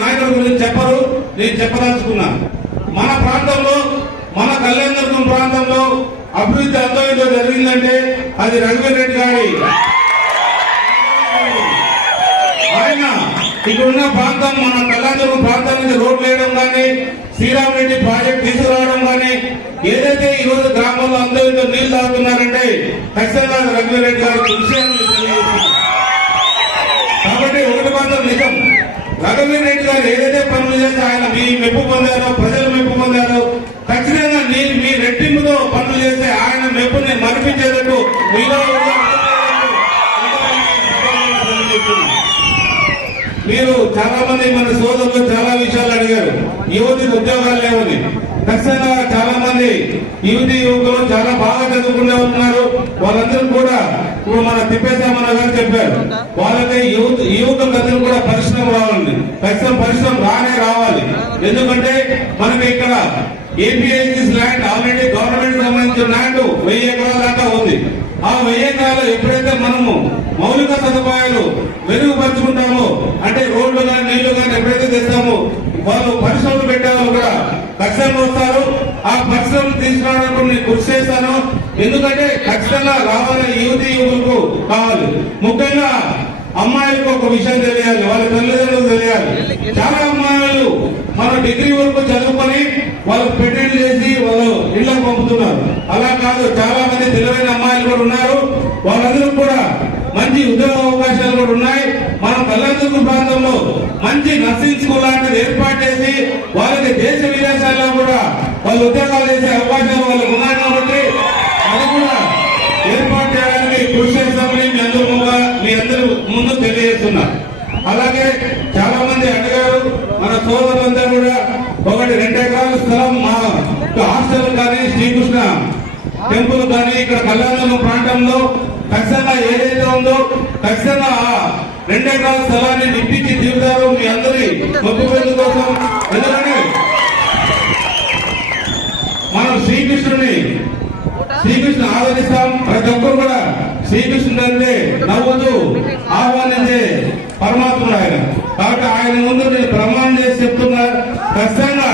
నాయకుల గురించి చెప్పరు, నేను చెప్పదలుచుకున్నా. మన ప్రాంతంలో, మన కళ్యాణదుర్గం ప్రాంతంలో అభివృద్ధి అంతలో జరిగిందంటే అది రఘువీర్ రెడ్డి గారి. ఆయన ఇక్కడున్న ప్రాంతం, మన కళ్యాణదుర్గం ప్రాంతం నుంచి రోడ్లు వేయడం కానీ, శ్రీరామ్ రెడ్డి ప్రాజెక్ట్ తీసుకురావడం కానీ, ఏదైతే ఈ రోజు గ్రామంలో అందరూ నీళ్లు తాగుతున్నారంటే ఖచ్చితంగా రఘువీర్ రెడ్డి గారి విషయాన్ని తెలియజేస్తున్నారు. కాబట్టి ఒకటి మాత్రం నిజం, రఘువీర్ రెడ్డి గారు ఏదైతే పనులు చేస్తే ఆయన మీ మెప్పు పొందారో, ప్రజలు మెప్పు పొందారో, ఖచ్చితంగా మీ రెట్టింపుతో పనులు చేస్తే ఆయన మెప్పుని మరిపించేటట్టు మీరు చాలా మంది మన సోదరులు చాలా విషయాలు అడిగారు. యువతికి ఉద్యోగాలు లేవని. ఖచ్చితంగా చాలా మంది యువతి యువకులు చాలా బాగా చదువుకునే ఉన్నారు. వాళ్ళందరూ కూడా ఇప్పుడు మన తిప్పేశామన్న గారు చెప్పారు, వాళ్ళకి యువకులందరూ కూడా పరిశ్రమ రావాలండి. ఖచ్చితంగా పరిశ్రమ రావాలి. ఎందుకంటే మనకి ఇక్కడ ఏపీఐసీస్ ల్యాండ్ ఆల్రెడీ గవర్నమెంట్ సంబంధించిన ల్యాండ్ 1000 ఎకరాల దాకా ఉంది. ఆ 1000 ఎకరాలు ఎప్పుడైతే మనము మౌలిక సదుపాయాలు మెరుగుపరుచుకుంటామో, అంటే రోడ్లు కానీ నీళ్లు కానీ ఎప్పుడైతే తెస్తామో, వాళ్ళు పరిశ్రమలు పెట్టేవాళ్ళు కూడా ఖచ్చితంగా వస్తారు. ఆ పరిశ్రమలు తీసుకురావడానికి నేను కృషి చేస్తాను. ఎందుకంటే ఖచ్చితంగా రావాలని యువతి యువకులకు కావాలి. ముఖ్యంగా అమ్మాయిలకు ఒక విషయం తెలియాలి, వాళ్ళ తల్లిదండ్రులకు తెలియాలి. చాలా అమ్మాయిలు మన డిగ్రీ వరకు చదువుకొని వాళ్ళకు పెళ్లిళ్ళు చేసి వాళ్ళు ఇళ్లకు పంపుతున్నారు. అలా కాదు, చాలా మంది తెలివైన అమ్మాయిలు కూడా ఉన్నారు. వాళ్ళందరూ కూడా మంచి ఉద్యోగ అవకాశాలు కూడా ఉన్నాయి. మన కళ్యాణదుర్గం ప్రాంతంలో మంచి నర్సింగ్ స్కూల్ లాంటిది ఏర్పాటు చేసి వాళ్ళకి దేశ విదేశాల్లో కూడా వాళ్ళు ఉద్యోగాలు చేసే అవకాశాలు వాళ్ళకు ఉన్నాయి. కాబట్టి అది కూడా ఏర్పాటు చేయడానికి కృషి చేస్తామని మీ అందరూ ముందు తెలియజేస్తున్నారు. అలాగే చాలా మంది అడిగారు మన సోదరులందరూ కూడా, 1-2 ఎకరాల స్థలం మా హాస్టల్ కానీ, శ్రీకృష్ణ టెంపుల్ కానీ ఇక్కడ కళ్యాణదుర్గం ప్రాంతంలో ఖచ్చితంగా ఏదైతే ఉందో ఖచ్చితంగా 2 ఎకరాల స్థలాన్ని నింపించి తీరుతారు మీ అందరి మొక్కుబడి కోసం. ఎందుకంటే మనం శ్రీకృష్ణ ఆదరిస్తాం. ప్రతి ఒక్కరు కూడా శ్రీకృష్ణుడు అంటే నవ్వుతూ ఆహ్వానించే పరమాత్ముడు ఆయన. కాబట్టి ఆయన ముందు నేను ప్రమాణం చేసి చెప్తున్నా, ఖచ్చితంగా